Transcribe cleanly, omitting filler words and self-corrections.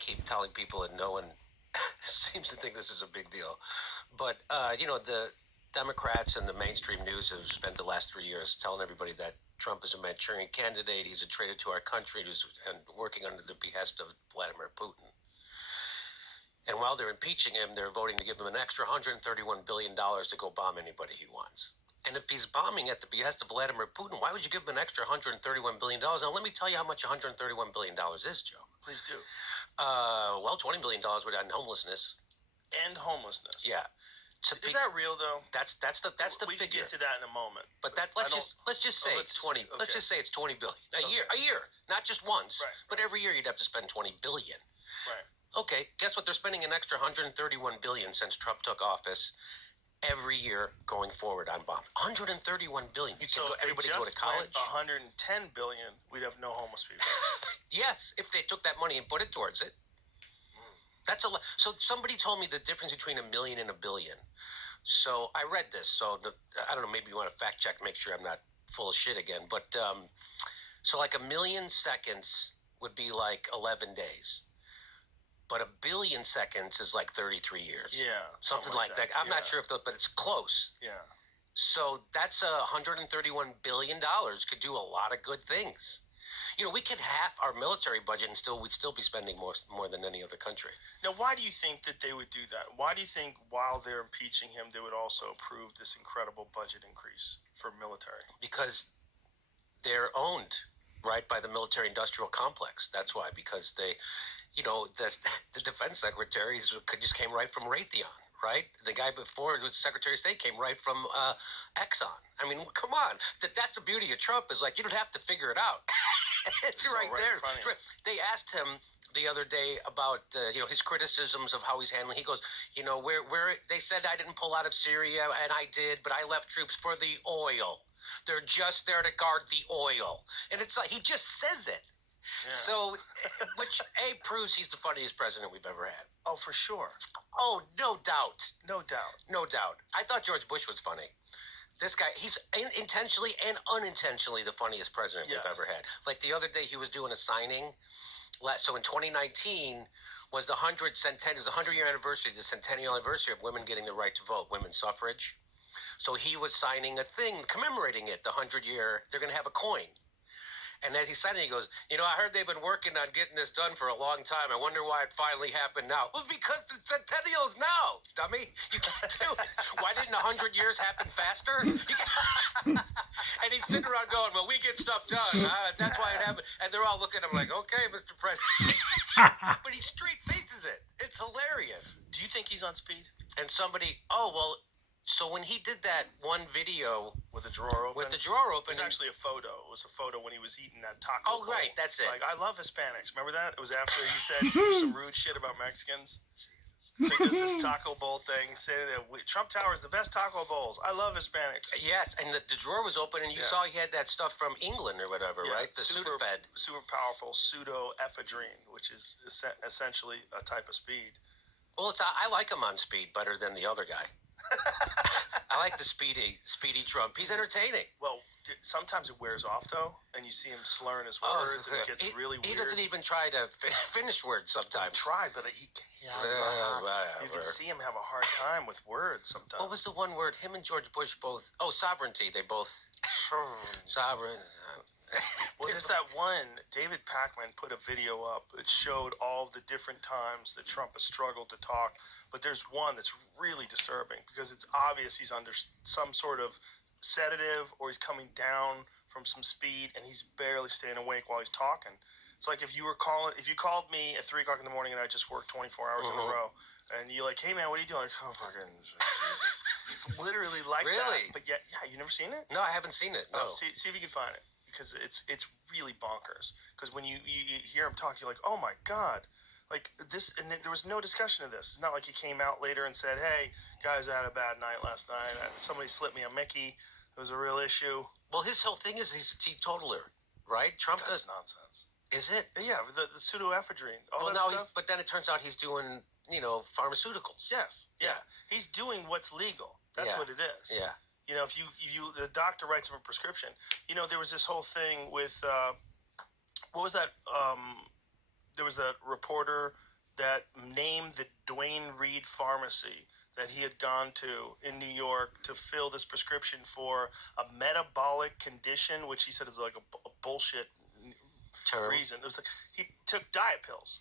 keep telling people and no one seems to think this is a big deal. But, the Democrats and the mainstream news have spent the last 3 years telling everybody that Trump is a Manchurian candidate. He's a traitor to our country and working under the behest of Vladimir Putin. And while they're impeaching him, they're voting to give him an extra $131 billion to go bomb anybody he wants. And if he's bombing at the behest of Vladimir Putin, why would you give him an extra $131 billion? Now, let me tell you how much $131 billion is, Joe. Please do. $20 billion would end homelessness. And homelessness. Yeah. Is that real though? That's the we figure. Can get to that in a moment. But let's just say it's 20. Okay. Let's just say it's 20 billion a year, not just once, right. But every year you'd have to spend 20 billion. Right. Okay, guess what? They're spending an extra 131 billion since Trump took office. Every year going forward on bombs. 131 billion. Everybody go to college. 110 billion, we'd have no homeless people. Yes, if they took that money and put it towards it. That's a lot. So somebody told me the difference between $1 million and $1 billion. So I read this. So I don't know. Maybe you want to fact check, make sure I'm not full of shit again. But so like 1 million seconds would be like 11 days. But 1 billion seconds is like 33 years. Yeah. Something like that. I'm not sure but it's close. Yeah. So that's $131 billion could do a lot of good things. We could half our military budget and we'd still be spending more than any other country. Now, why do you think that they would do that? Why do you think while they're impeaching him, they would also approve this incredible budget increase for military? Because they're owned, right, by the military-industrial complex. That's why, because they, the defense secretaries just came right from Raytheon. Right? The guy before, who was Secretary of State, came right from Exxon. I mean, come on. That's the beauty of Trump is like, you don't have to figure it out. it's right there. They asked him the other day about, his criticisms of how he's handling. He goes, where they said I didn't pull out of Syria, and I did, but I left troops for the oil. They're just there to guard the oil. And it's like, he just says it. Yeah. So, which proves he's the funniest president we've ever had. Oh, for sure. Oh, no doubt. No doubt. No doubt. I thought George Bush was funny. This guy, he's intentionally and unintentionally the funniest president we've ever had. Like the other day, he was doing a signing. So in 2019 was the 100-year anniversary, the centennial anniversary of women getting the right to vote, women's suffrage. So he was signing a thing commemorating it, the 100-year. They're going to have a coin. And as he said it, he goes, I heard they've been working on getting this done for a long time. I wonder why it finally happened now. Well, because the centennial is now, dummy. You can't do it. Why didn't 100 years happen faster? And he's sitting around going, well, we get stuff done. That's why it happened. And they're all looking at him like, okay, Mr. President. But he straight faces it. It's hilarious. Do you think he's on speed? And somebody, so when he did that one video with the drawer open, it was actually a photo. It was a photo when he was eating that taco. Oh, right, that's it. Like, I love Hispanics. Remember that? It was after he said some rude shit about Mexicans. So he does this taco bowl thing, saying that Trump Tower is the best taco bowls. I love Hispanics. Yes, and the drawer was open, and you saw he had that stuff from England or whatever, right? The Sudafed. Super powerful pseudoephedrine, which is essentially a type of speed. Well, I like him on speed better than the other guy. I like the speedy Trump. He's entertaining. Well, sometimes it wears off though, and you see him slurring his words, and it gets really weird. He doesn't even try to finish words sometimes. He tried, but he can't. You can see him have a hard time with words sometimes. What was the one word? Him and George Bush both. Oh, sovereignty. They both sovereign. Well, there's that one. David Pakman put a video up that showed all the different times that Trump has struggled to talk. But there's one that's really disturbing because it's obvious he's under some sort of sedative or he's coming down from some speed and he's barely staying awake while he's talking. It's like if you called me at 3 o'clock in the morning and I just worked 24 hours in a row, and you're like, hey man, what are you doing? Oh fucking Jesus. It's literally like that. But yet, you never seen it? No, I haven't seen it. No. See if you can find it. Because it's really bonkers. Because when you hear him talk, you're like, oh my God. Like this, and there was no discussion of this. It's not like he came out later and said, hey, guys, I had a bad night last night. Somebody slipped me a Mickey. It was a real issue. Well, his whole thing is he's a teetotaler, right? That's nonsense. Is it? Yeah, the pseudoephedrine. But then it turns out he's doing, pharmaceuticals. Yes. Yeah. He's doing what's legal. That's what it is. Yeah. If you the doctor writes him a prescription. There was this whole thing with what was that? There was that reporter that named the Dwayne Reed Pharmacy that he had gone to in New York to fill this prescription for a metabolic condition, which he said is like a bullshit term. reason. It was like he took diet pills.